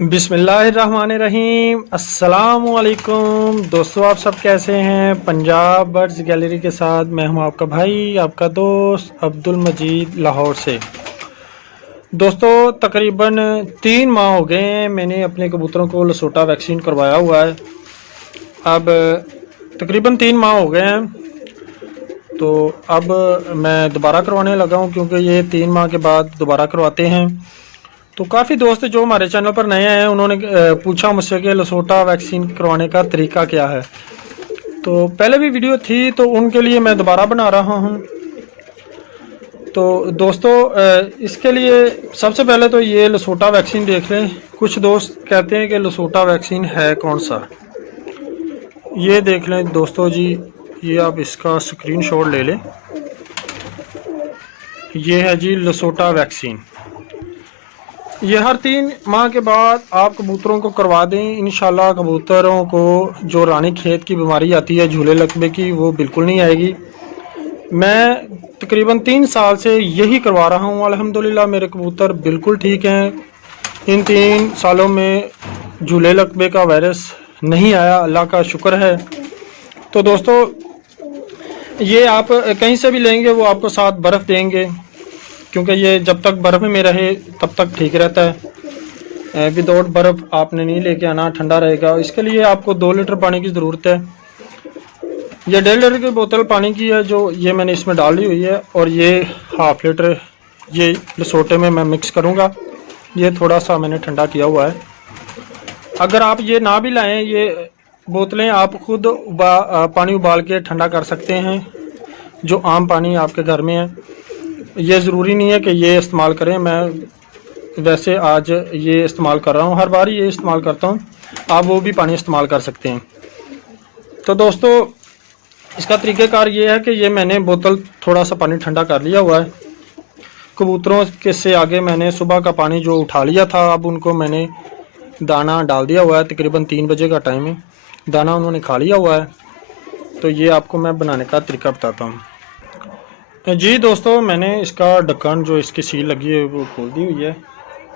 बिस्मिल्लाहिर्रहमानिर्रहीम। अस्सलामुअलैकुम दोस्तों, आप सब कैसे हैं। पंजाब बर्ड्स गैलरी के साथ मैं हूं आपका भाई, आपका दोस्त अब्दुल मजीद लाहौर से। दोस्तों, तकरीबन 3 माह हो गए हैं मैंने अपने कबूतरों को लसोटा वैक्सीन करवाया हुआ है। अब तकरीबन 3 माह हो गए हैं, तो अब मैं दोबारा करवाने लगा हूं, क्योंकि ये 3 माह के बाद दोबारा करवाते हैं। तो काफ़ी दोस्त जो हमारे चैनल पर नए हैं उन्होंने पूछा मुझसे कि लसोटा वैक्सीन करवाने का तरीका क्या है। तो पहले भी वीडियो थी, तो उनके लिए मैं दोबारा बना रहा हूं। तो दोस्तों, इसके लिए सबसे पहले तो ये लसोटा वैक्सीन देख लें। कुछ दोस्त कहते हैं कि लसोटा वैक्सीन है कौन सा, ये देख लें दोस्तों जी। ये आप इसका स्क्रीनशॉट ले लें। ये है जी लसोटा वैक्सीन। ये हर 3 माह के बाद आप कबूतरों को करवा दें। इंशाल्लाह कबूतरों को जो रानी खेत की बीमारी आती है झूले लकबे की, वो बिल्कुल नहीं आएगी। मैं तकरीबन 3 साल से यही करवा रहा हूँ। अल्हम्दुलिल्लाह मेरे कबूतर बिल्कुल ठीक हैं। इन 3 सालों में झूले लकबे का वायरस नहीं आया, अल्लाह का शुक्र है। तो दोस्तों, ये आप कहीं से भी लेंगे वो आपको साथ बर्फ़ देंगे, क्योंकि ये जब तक बर्फ़ में रहे तब तक ठीक रहता है। विदाउट बर्फ़ आपने नहीं लेके आना, ठंडा रहेगा। इसके लिए आपको 2 लीटर पानी की ज़रूरत है। ये 1.5 लीटर की बोतल पानी की है जो ये मैंने इसमें डाली हुई है, और ये 1/2 लीटर ये लसोटे में मैं मिक्स करूँगा। ये थोड़ा सा मैंने ठंडा किया हुआ है। अगर आप ये ना भी लाएँ, ये बोतलें आप खुद पानी उबाल के ठंडा कर सकते हैं, जो आम पानी आपके घर में है। ये ज़रूरी नहीं है कि ये इस्तेमाल करें। मैं वैसे आज ये इस्तेमाल कर रहा हूँ, हर बार ये इस्तेमाल करता हूँ। आप वो भी पानी इस्तेमाल कर सकते हैं। तो दोस्तों, इसका तरीक़ेकार ये है कि ये मैंने बोतल थोड़ा सा पानी ठंडा कर लिया हुआ है। कबूतरों के से आगे मैंने सुबह का पानी जो उठा लिया था, अब उनको मैंने दाना डाल दिया हुआ है। तकरीबन 3 बजे का टाइम है, दाना उन्होंने खा लिया हुआ है। तो ये आपको मैं बनाने का तरीका बताता हूँ जी। दोस्तों, मैंने इसका ढक्कन जो इसकी सील लगी है वो खोल दी हुई है।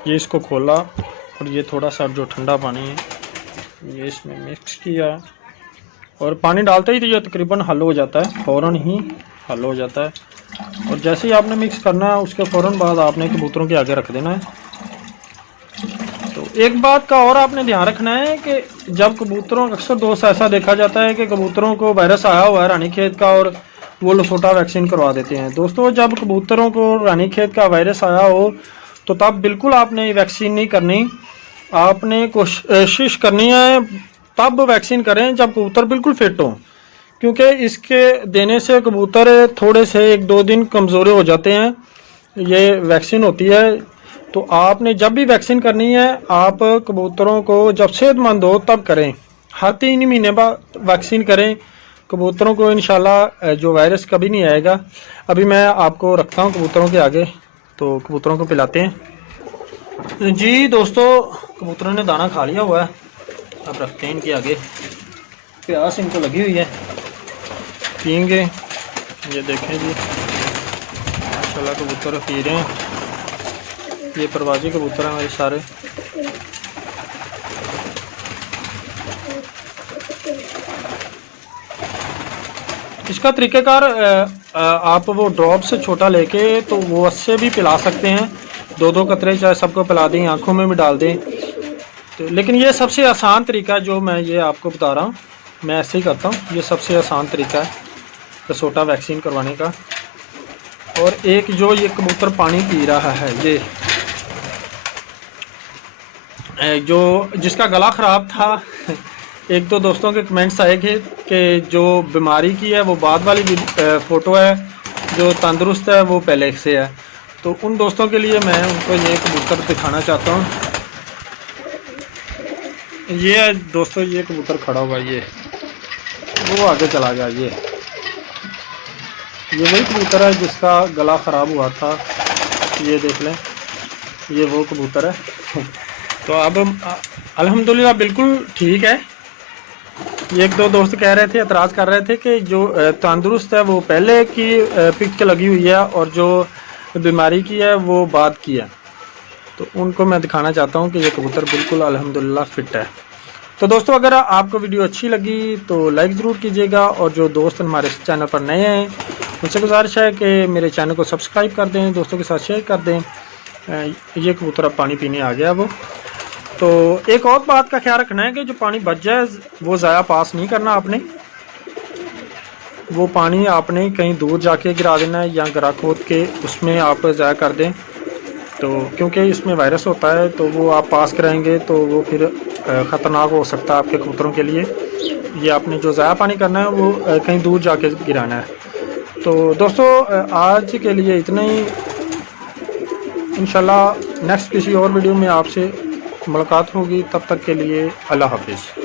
ये इसको खोला और ये थोड़ा सा जो ठंडा पानी है ये इसमें मिक्स किया, और पानी डालते ही तो ये तकरीबन हल हो जाता है, फ़ौरन ही हल हो जाता है। और जैसे ही आपने मिक्स करना है उसके फ़ौरन बाद आपने कबूतरों के आगे रख देना है। तो एक बात का और आपने ध्यान रखना है कि जब कबूतरों, अक्सर दोस्त ऐसा देखा जाता है कि कबूतरों को वायरस आया हुआ है रानी खेत का और वो लसोटा वैक्सीन करवा देते हैं। दोस्तों, जब कबूतरों को रानी खेत का वायरस आया हो तो तब बिल्कुल आपने वैक्सीन नहीं करनी। आपने कोशिश करनी है तब वैक्सीन करें जब कबूतर बिल्कुल फिट हो, क्योंकि इसके देने से कबूतर थोड़े से 1-2 दिन कमज़ोर हो जाते हैं। ये वैक्सीन होती है, तो आपने जब भी वैक्सीन करनी है आप कबूतरों को जब सेहतमंद हो तब करें। हर 3 महीने बाद वैक्सीन करें। कबूतरों को इंशाल्लाह जो वायरस कभी नहीं आएगा। अभी मैं आपको रखता हूँ कबूतरों के आगे, तो कबूतरों को पिलाते हैं जी। दोस्तों, कबूतरों ने दाना खा लिया हुआ है, अब रखते हैं इनके आगे। प्यास इनको लगी हुई है, पियेंगे। ये देखें जी, माशाल्लाह कबूतर पी रहे हैं। ये परवाजी कबूतर हैं मेरे सारे। इसका तरीक़ेकार आप वो ड्रॉप से छोटा लेके तो वो उससे भी पिला सकते हैं। 2-2 कतरे चाहे सबको पिला दें, आँखों में भी डाल दें। तो लेकिन ये सबसे आसान तरीका जो मैं ये आपको बता रहा हूँ, मैं ऐसे ही करता हूँ। ये सबसे आसान तरीका है लसोटा वैक्सीन करवाने का। और एक जो ये कबूतर पानी पी रहा है, ये जो जिसका गला ख़राब था, 1-2 दोस्तों के कमेंट्स आए थे कि जो बीमारी की है वो बाद वाली फ़ोटो है, जो तंदुरुस्त है वो पहले से है। तो उन दोस्तों के लिए मैं उनको ये कबूतर दिखाना चाहता हूँ। ये है दोस्तों, ये कबूतर खड़ा हुआ, ये वो आगे चला गया। ये वही कबूतर है जिसका गला ख़राब हुआ था। ये देख लें, ये वो कबूतर है। तो अब अल्हम्दुलिल्लाह बिल्कुल ठीक है। 1-2 दोस्त कह रहे थे, एतराज़ कर रहे थे कि जो तंदुरुस्त है वो पहले की पिक लगी हुई है और जो बीमारी की है वो बाद की है। तो उनको मैं दिखाना चाहता हूँ कि ये कबूतर बिल्कुल अल्हम्दुलिल्लाह फिट है। तो दोस्तों अगर आपको वीडियो अच्छी लगी तो लाइक ज़रूर कीजिएगा, और जो दोस्त हमारे चैनल पर नए हैं उनसे गुजारिश है कि मेरे चैनल को सब्सक्राइब कर दें, दोस्तों के साथ शेयर कर दें। ये कबूतर अब पानी पीने आ गया वो। तो एक और बात का ख्याल रखना है कि जो पानी बच जाए वो ज़ाया पास नहीं करना आपने, वो पानी आपने कहीं दूर जाके गिरा देना है या गरा खोद के उसमें आप ज़ाया कर दें। तो क्योंकि इसमें वायरस होता है तो वो आप पास कराएंगे तो वो फिर ख़तरनाक हो सकता है आपके कबूतरों के लिए। ये आपने जो ज़ाया पानी करना है वो कहीं दूर जाके गिराना है। तो दोस्तों आज के लिए इतना ही। इंशाल्लाह नेक्स्ट किसी और वीडियो में आपसे मुलाकात होगी, तब तक के लिए अल्लाह हाफिज़।